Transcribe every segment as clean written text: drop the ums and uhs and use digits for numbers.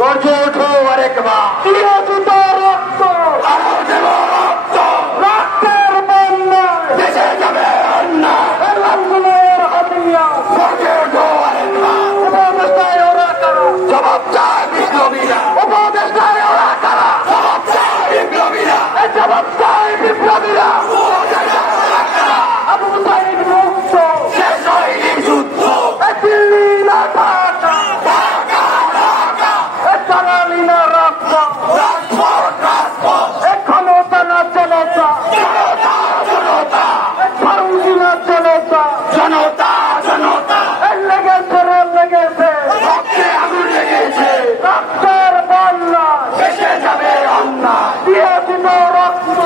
গর্জে ওঠো আরেকবার, দিয়ে দুটো রক্ত, আরো দেব রক্ত, রক্তের বন্যায় দেশে যাবে অন্যায়, আন্দোলনের হাতিয়ার, গর্জে ওঠো আরেকবার, উপদেষ্টায় ওরা কারা, জবাব চায় বিপ্লবীরা, উপদেষ্টায় ওরা কারা, জবাব চায় বিপ্লবীরা, জবাব চায় বিপ্লবীরা, আবু সাইদ মুক্ত, শেষ হয়নি যুদ্ধ, দিল্লি না ঢাকা, চালালি না রক্ত, রাজপথ রাজপথ, ক্ষমতা না জনতা, জনতা জনতা, ফারুকি না জনতা, জনতা জনতা, লেগেছে রে লেগেছে, রক্তে আগুন লেগেছে, রক্তের বন্যা, দেশে যাবে অন্যায়, দিয়ে দিল রক্ত,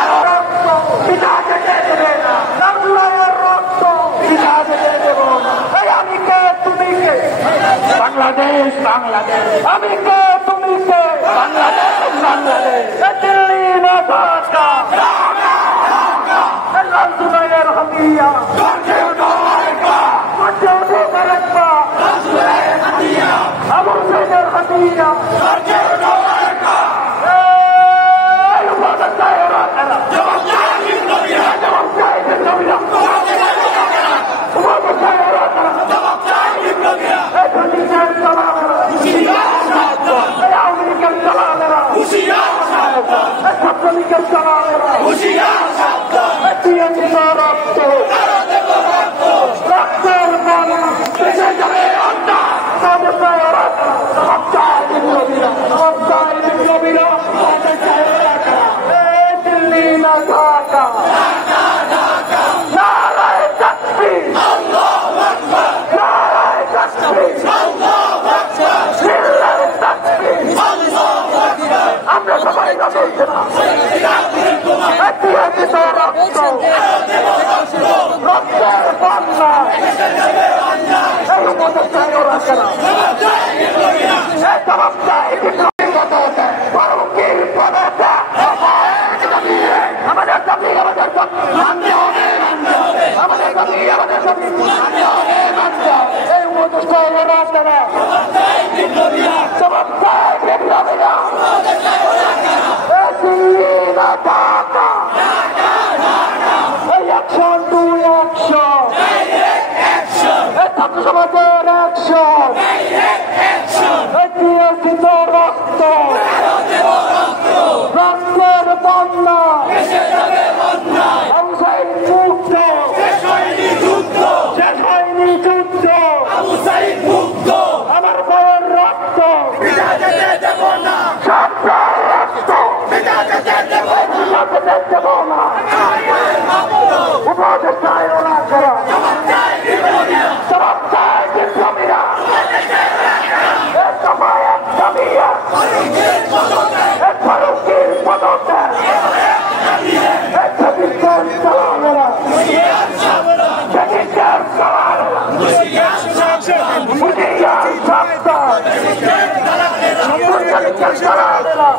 আরো রক্ত, পিতা যেতে দেবে না, রামদুলাইয়ের রক্ত, পিতা যেতে দেব না, এই আমি কে তুমি কে, বাংলাদেশ বাংলাদেশ, আমি কে তুমি কে, বাংলাদেশ বাংলাদেশ, দিল্লি না ঢাকা, রামদুলাইয়ের হাতিয়া, গর্জে ওঠো আরেকবার, গর্জে ওঠো আরেকবার, রাসূলের হাতিয়া, আবু সাইদের হাতিয়া, গর্জে ওঠো আরেকবার, এই উপদেষ্টায় ওরা কারা, জবাব চায় বিপ্লবীরা, জবাব চায় বিপ্লবীরা, উপদেষ্টায় ওরা কারা, জবাব চায় বিপ্লবীরা, এই ব্রিটিশের দালালেরা, হুঁশিয়ার সাবধান, এই আওয়ামী লীগের দালালেরা, হুঁশিয়ার সাবধান, এই ছাত্রলীগের দালালেরা, হুঁশিয়ার সাবধান, দিয়ে দিল রক্ত, আরো দেব রক্ত, রক্তের বন্যা, দেশে যাবে অন্যায়, উপদেষ্টায় ওরা কারা, জবাব চায় বিপ্লবীরা, জবাব চায় বিপ্লবীরা, উপদেষ্টায় ওরা কারা, এই দিল্লি না ঢাকা, নারায়ে তাকবীর, আল্লাহু আকবার, নারায়ে তাকবীর, আল্লাহু আকবার, লিল্লাহি তাকবীর, আল্লাহু আকবার, আমরা সবাই বলছি না, জাতির তোমার, দিয়ে দিল রক্ত, আরো দেব রক্ত, রক্তের বন্যা, দেশে যাবে অন্যায়, এই উপদেষ্টায় ওরা কারা, জবাব চায় বিপ্লবীরা, এই জবাব চায় বিপ্লবী পদতে, ফারুকির পদতে, আমাদের দাবি, আমাদের দাবি, মানতে হবে মানতে হবে, আমাদের দাবি, আমাদের দাবি, এই উপদেষ্টায় ওরা কারা, জবাব চায় বিপ্লবীরা, জবাব চায় বিপ্লবীরা, এই দিল্লি না ঢাকা, এই অ্যাকশন টু অ্যাকশন, অ্যাকশন, এই ছাত্র সমাজের অ্যাকশন, অ্যাকশন, এই দিয়ে দিল রক্ত, আরো দেব রক্ত, রক্তের বন্যা, দেশে যাবে অন্যায়, আবু সাইদ মুক্ত, শেষ হয়নি যুদ্ধ, শেষ হয়নি যুদ্ধ, আবু সাইদ মুক্ত, আমার বউয়ের রক্ত, পিতা যেতে দেব না, সবটার রক্ত, পিতা যেতে দেব না, সাথে দেব না, উপদেষ্টায় ওরা কারা, জবাব চায় বিপ্লবীরা, জবাব চায় বিপ্লবীরা, এই সবাইয়ের দাবিয়া, ফারুকের পদতে, এই ফারুকির পদতে, এই ব্রিটিশের দালালেরা, হুঁশিয়ার সাবধান, ব্রিটিশের দালালেরা, হুঁশিয়ার সাবধান, হুঁশিয়ার সাবধান, দালালেরা, ব্রিটিশের দালালেরা,